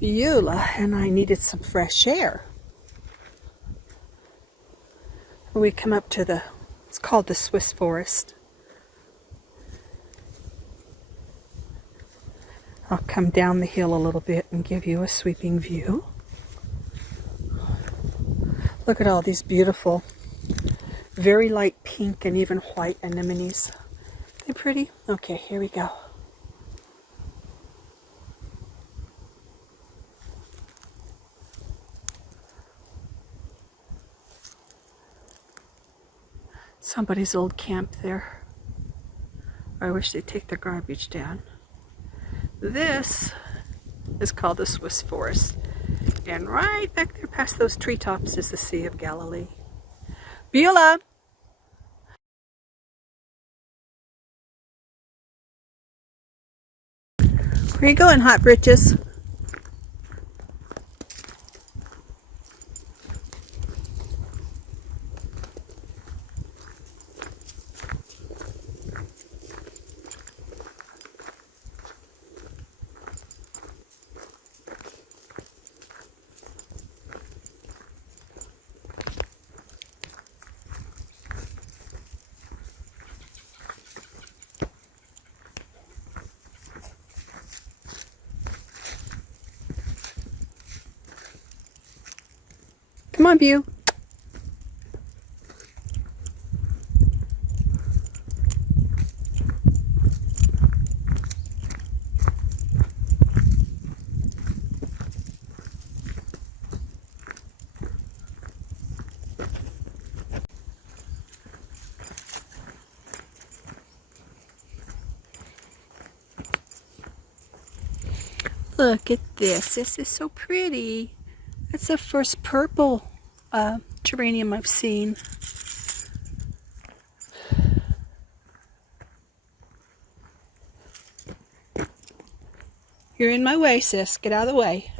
Beulah and I needed some fresh air. We come up to it's called the Swiss Forest. I'll come down the hill a little bit and give you a sweeping view. Look at all these beautiful, very light pink and even white anemones. They're pretty. Okay, here we go. Somebody's old camp there. I wish they'd take their garbage down. This is called the Swiss Forest. And right back there past those treetops is the Sea of Galilee. Beulah! Where you going, Hot Britches? Come on, Beau. Look at this. This is so pretty. That's the first purple geranium I've seen. You're in my way, sis. Get out of the way.